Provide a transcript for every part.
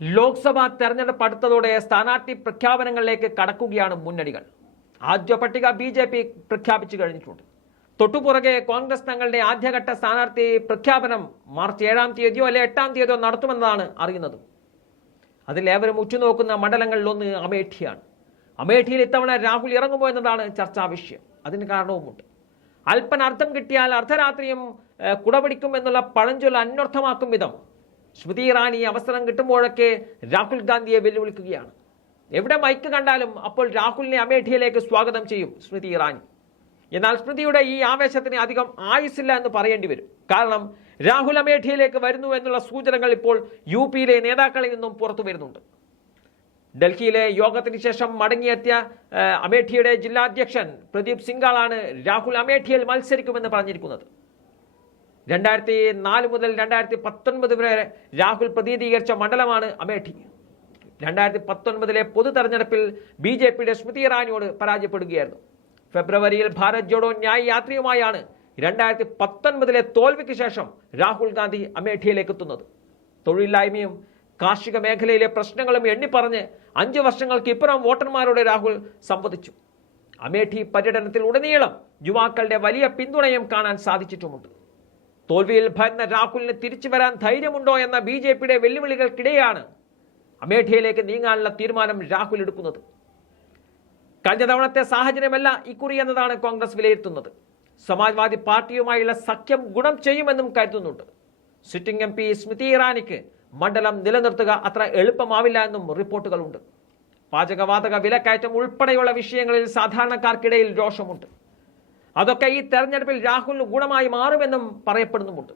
ലോക്സഭാ തെരഞ്ഞെടുപ്പ് അടുത്തതോടെ സ്ഥാനാർത്ഥി പ്രഖ്യാപനങ്ങളിലേക്ക് കടക്കുകയാണ് മുന്നണികൾ. ആദ്യ പട്ടിക ബി ജെ പി പ്രഖ്യാപിച്ചു കഴിഞ്ഞിട്ടുണ്ട്. തൊട്ടുപുറകെ കോൺഗ്രസ് തങ്ങളുടെ ആദ്യഘട്ട സ്ഥാനാർത്ഥി പ്രഖ്യാപനം മാർച്ച് ഏഴാം തീയതിയോ അല്ലെ എട്ടാം തീയതിയോ നടത്തുമെന്നതാണ് അറിയുന്നത്. അതിൽ ഏവരും ഉറ്റുനോക്കുന്ന മണ്ഡലങ്ങളിലൊന്ന് അമേഠിയാണ്. അമേഠിയിൽ ഇത്തവണ രാഹുൽ ഇറങ്ങുമോ എന്നതാണ് ചർച്ചാ വിഷയം. അതിന് കാരണവുമുണ്ട്. അല്പൻ അർത്ഥം കിട്ടിയാൽ അർദ്ധരാത്രിയും കുടപിടിക്കും എന്നുള്ള പഴഞ്ചൊല്ല അന്വർത്ഥമാക്കും വിധം. സ്മൃതി ഇറാനി അവസരം കിട്ടുമ്പോഴൊക്കെ രാഹുൽ ഗാന്ധിയെ വെല്ലുവിളിക്കുകയാണ്. എവിടെ മൈക്ക് കണ്ടാലും അപ്പോൾ രാഹുലിനെ അമേഠിയിലേക്ക് സ്വാഗതം ചെയ്യും സ്മൃതി ഇറാനി. എന്നാൽ സ്മൃതിയുടെ ഈ ആവേശത്തിന് അധികം ആയുസില്ല എന്ന് പറയേണ്ടി വരും. കാരണം രാഹുൽ അമേഠിയിലേക്ക് വരുന്നു എന്നുള്ള സൂചനകൾ ഇപ്പോൾ യു പിയിലെ നേതാക്കളിൽ നിന്നും പുറത്തു വരുന്നുണ്ട്. ഡൽഹിയിലെ യോഗത്തിന് ശേഷം മടങ്ങിയെത്തിയ അമേഠിയുടെ ജില്ലാധ്യക്ഷൻ പ്രദീപ് സിംഗാളാണ് രാഹുൽ അമേഠിയിൽ മത്സരിക്കുമെന്ന് പറഞ്ഞിരിക്കുന്നത്. രണ്ടായിരത്തി നാല് മുതൽ രണ്ടായിരത്തി പത്തൊൻപത് വരെ രാഹുൽ പ്രതിനിധീകരിച്ച മണ്ഡലമാണ് അമേഠി. രണ്ടായിരത്തി പത്തൊൻപതിലെ പൊതു തെരഞ്ഞെടുപ്പിൽ ബി ജെ പിയുടെ സ്മൃതി ഇറാനിയോട് പരാജയപ്പെടുകയായിരുന്നു. ഫെബ്രുവരിയിൽ ഭാരത് ജോഡോ ന്യായ് യാത്രയുമായാണ് രണ്ടായിരത്തി പത്തൊൻപതിലെ തോൽവിക്ക് ശേഷം രാഹുൽ ഗാന്ധി അമേഠിയിലേക്ക് എത്തുന്നത്. തൊഴിലില്ലായ്മയും കാർഷിക മേഖലയിലെ പ്രശ്നങ്ങളും എണ്ണിപ്പറഞ്ഞ് അഞ്ച് വർഷങ്ങൾക്ക് ഇപ്പുറം വോട്ടർമാരോട് രാഹുൽ സംവദിച്ചു. അമേഠി പര്യടനത്തിൽ ഉടനീളം യുവാക്കളുടെ വലിയ പിന്തുണയും കാണാൻ സാധിച്ചിട്ടുമുണ്ട്. തോൽവിയിൽ ഭയന്ന രാഹുലിന് തിരിച്ചു വരാൻ ധൈര്യമുണ്ടോ എന്ന ബി ജെ പിയുടെ വെല്ലുവിളികൾക്കിടെയാണ് അമേഠിയിലേക്ക് നീങ്ങാനുള്ള തീരുമാനം രാഹുൽ എടുക്കുന്നത്. കഴിഞ്ഞ തവണത്തെ സാഹചര്യമല്ല ഇക്കുറി എന്നതാണ് കോൺഗ്രസ് വിലയിരുത്തുന്നത്. സമാജ്വാദി പാർട്ടിയുമായുള്ള സഖ്യം ഗുണം ചെയ്യുമെന്നും കരുതുന്നുണ്ട്. സിറ്റിംഗ് എം സ്മൃതി ഇറാനിക്ക് മണ്ഡലം നിലനിർത്തുക അത്ര എളുപ്പമാവില്ല എന്നും റിപ്പോർട്ടുകളുണ്ട്. പാചകവാതക വിലക്കയറ്റം ഉൾപ്പെടെയുള്ള വിഷയങ്ങളിൽ സാധാരണക്കാർക്കിടയിൽ രോഷമുണ്ട്. അതൊക്കെ ഈ തെരഞ്ഞെടുപ്പിൽ രാഹുലിന് ഗുണമായി മാറുമെന്നും പറയപ്പെടുന്നുമുണ്ട്.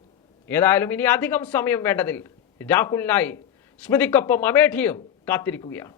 ഏതായാലും ഇനി അധികം സമയം വേണ്ടതിൽ രാഹുലിനായി സ്മൃതിക്കൊപ്പം അമേഠിയും കാത്തിരിക്കുകയാണ്.